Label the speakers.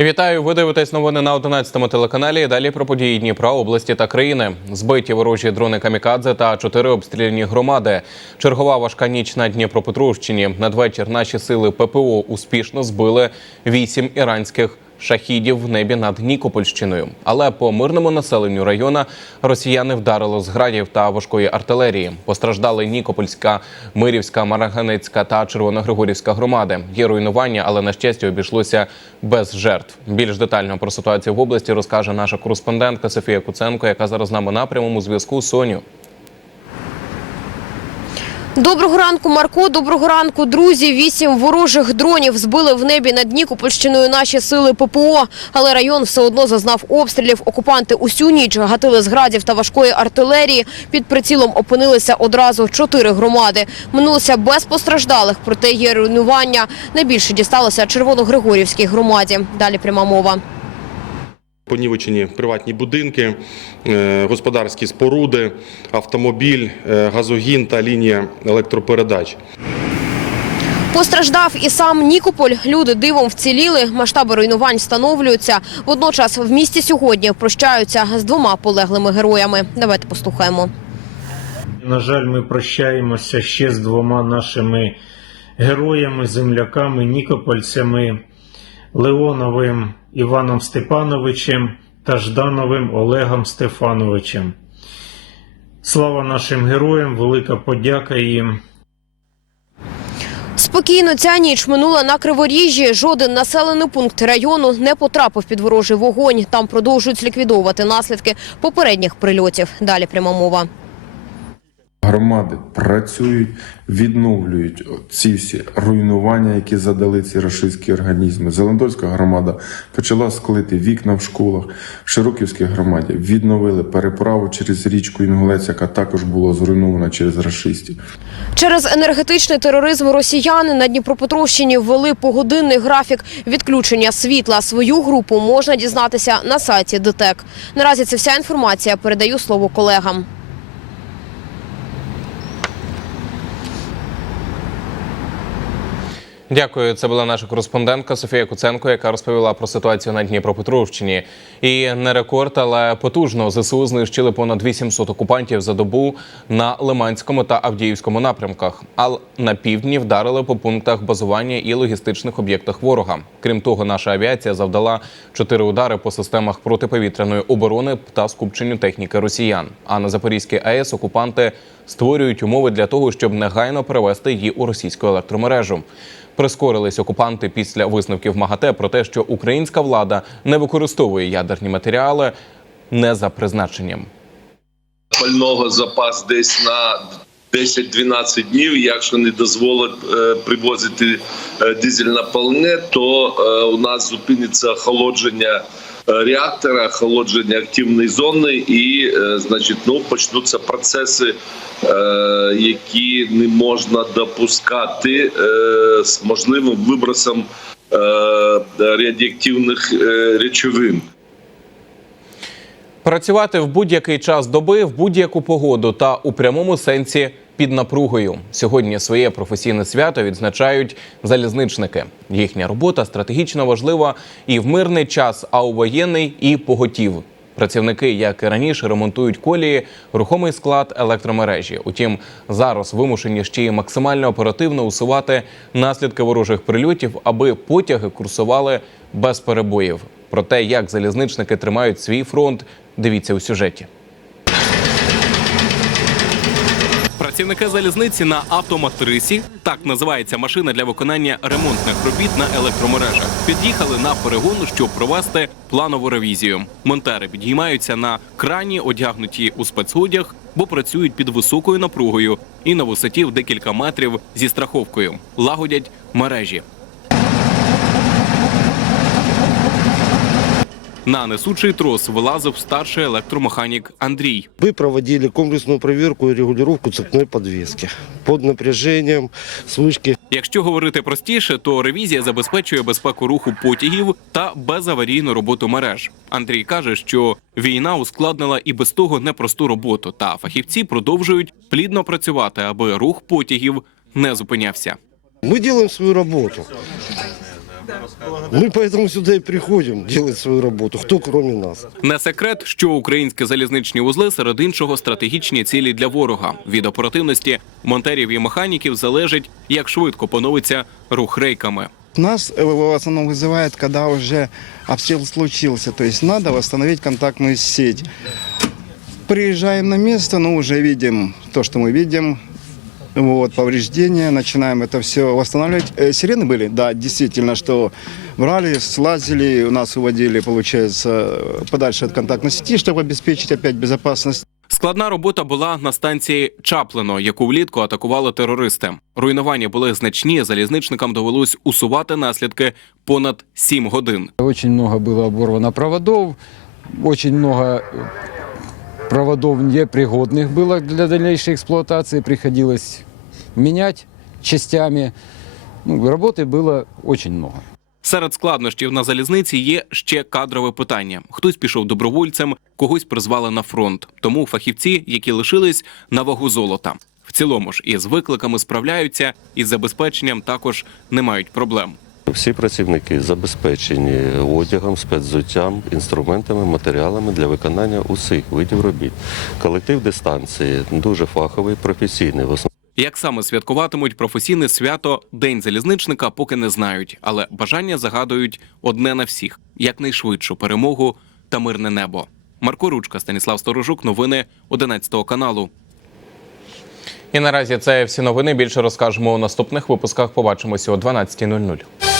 Speaker 1: Вітаю! Ви дивитесь новини на 11 телеканалі. Далі про події Дніпра, області та країни. Збиті ворожі дрони камікадзе та чотири обстріляні громади. Чергова важка ніч на Дніпропетровщині. Надвечір наші сили ППО успішно збили вісім іранських шахідів в небі над Нікопольщиною. Але по мирному населенню району росіяни вдарили з градів та важкої артилерії. Постраждали Нікопольська, Мирівська, Мараганецька та Червоногригорівська громади. Є руйнування, але на щастя обійшлося без жертв. Більш детально про ситуацію в області розкаже наша кореспондентка Софія Куценко, яка зараз з нами на прямому зв'язку. Соню.
Speaker 2: Доброго ранку, Марко. Доброго ранку, друзі. Вісім ворожих дронів збили в небі над Нікопольщиною наші сили ППО. Але район все одно зазнав обстрілів. Окупанти усю ніч гатили з градів та важкої артилерії. Під прицілом опинилися одразу чотири громади. Минулося без постраждалих, проте є руйнування. Найбільше дісталося Червоногригорівській громаді. Далі пряма мова.
Speaker 3: Понівечені приватні будинки, е, господарські споруди, автомобіль, е, газогін та лінія електропередач.
Speaker 2: Постраждав і сам Нікополь. Люди дивом вціліли. Масштаби руйнувань встановлюються. Водночас в місті сьогодні прощаються з двома полеглими героями. Давайте послухаємо.
Speaker 4: На жаль, ми прощаємося ще з двома нашими героями, земляками, нікопольцями Леоновим Іваном Степановичем та Ждановим Олегом Стефановичем. Слава нашим героям, велика подяка їм.
Speaker 2: Спокійно ця ніч минула на Криворіжжі. Жоден населений пункт району не потрапив під ворожий вогонь. Там продовжують ліквідовувати наслідки попередніх прильотів. Далі пряма мова.
Speaker 5: Громади працюють, відновлюють ці всі руйнування, які задали ці рашистські організми. Зеландольська громада почала склити вікна в школах. В Широківській громаді відновили переправу через річку Інгулець, яка також була зруйнована через рашистів.
Speaker 2: Через енергетичний тероризм росіяни на Дніпропетровщині ввели погодинний графік відключення світла. Свою групу можна дізнатися на сайті ДТЕК. Наразі це вся інформація. Передаю слово колегам.
Speaker 1: Дякую. Це була наша кореспондентка Софія Куценко, яка розповіла про ситуацію на Дніпропетровщині. І не рекорд, але потужно ЗСУ знищили понад 800 окупантів за добу на Лиманському та Авдіївському напрямках. А на півдні вдарили по пунктах базування і логістичних об'єктах ворога. Крім того, наша авіація завдала чотири удари по системах протиповітряної оборони та скупченню техніки росіян. А на Запорізькій АЕС окупанти створюють умови для того, щоб негайно перевести її у російську електромережу. Прискорились окупанти після висновків МАГАТЕ про те, що українська влада не використовує ядерні матеріали не за призначенням.
Speaker 6: пального запас десь на 10-12 днів. Якщо не дозволить е, привозити е, дизельне пальне, то е, у нас зупиниться охолодження реактора, охолодження активної зони, і значить, ну почнуться процеси, які не можна допускати з можливим вибросом радіоактивних речовин.
Speaker 1: Працювати в будь-який час доби, в будь-яку погоду та у прямому сенсі під напругою. Сьогодні своє професійне свято відзначають залізничники. Їхня робота стратегічно важлива і в мирний час, а у воєнний і поготів. Працівники, як і раніше, ремонтують колії, рухомий склад електромережі. Утім, зараз вимушені ще й максимально оперативно усувати наслідки ворожих прильотів, аби потяги курсували без перебоїв. Про те, як залізничники тримають свій фронт, дивіться у сюжеті. Працівники залізниці на автоматрисі так називається машина для виконання ремонтних робіт на електромережах. Під'їхали на перегон, щоб провести планову ревізію. Монтери підіймаються на крані, одягнуті у спецодяг, бо працюють під високою напругою і на висоті в декілька метрів зі страховкою. Лагодять мережі. На несучий трос вилазив старший електромеханік Андрій.
Speaker 7: Мы проводили комплексную проверку и регулировку цепной подвески под напряжением с вышки
Speaker 1: Якщо говорити простіше, то ревізія забезпечує безпеку руху потягів та безаварійну роботу мереж. Андрій каже, що війна ускладнила і без того непросту роботу, та фахівці продовжують плідно працювати, аби рух потягів не зупинявся.
Speaker 7: Мы делаем свою работу. Мы поэтому сюда и приходим делать свою работу. Кто кроме нас?
Speaker 1: Не секрет, що українські залізничні вузли серед іншого стратегічні цілі для ворога. Від оперативності монтерів і механіків залежить, як швидко поновиться рух рейками.
Speaker 8: Нас э, в основном вызывает, когда уже обстрел случился. То есть надо восстановить контактную сеть. Приезжаем на место, но уже видим то, что мы видим. Вот, повреждения, начинаем это все восстанавливать. Э, Сирены были, да, действительно, что брали, слазили, у нас уводили, получается, подальше от контактной сети, чтобы обеспечить опять безопасность.
Speaker 1: Складна робота була на станції Чаплино, яку влітку атакували терористи. Руйнування були значні. Залізничникам довелось усувати наслідки понад сім годин.
Speaker 9: Очень много было оборвано проводов, очень много э, проводов непригодных было для дальнейшей эксплуатации, приходилось менять частями. Ну, работы было очень много.
Speaker 1: Серед складнощів на залізниці є ще кадрове питання. Хтось пішов добровольцем, когось призвали на фронт. Тому фахівці, які лишились на вагу золота. В цілому ж із викликами справляються, і з забезпеченням також не мають проблем.
Speaker 10: Всі працівники забезпечені одягом, спецзуттям, інструментами, матеріалами для виконання усіх видів робіт. Колектив дистанції дуже фаховий, професійний. В основному
Speaker 1: Як саме святкуватимуть професійне свято День залізничника, поки не знають, але бажання загадують одне на всіх: якнайшвидшу перемогу та мирне небо. Марко Ручка, Станіслав Сторожук, новини 11 каналу. І наразі це всі новини. Більше розкажемо у наступних випусках. Побачимося о 12.00.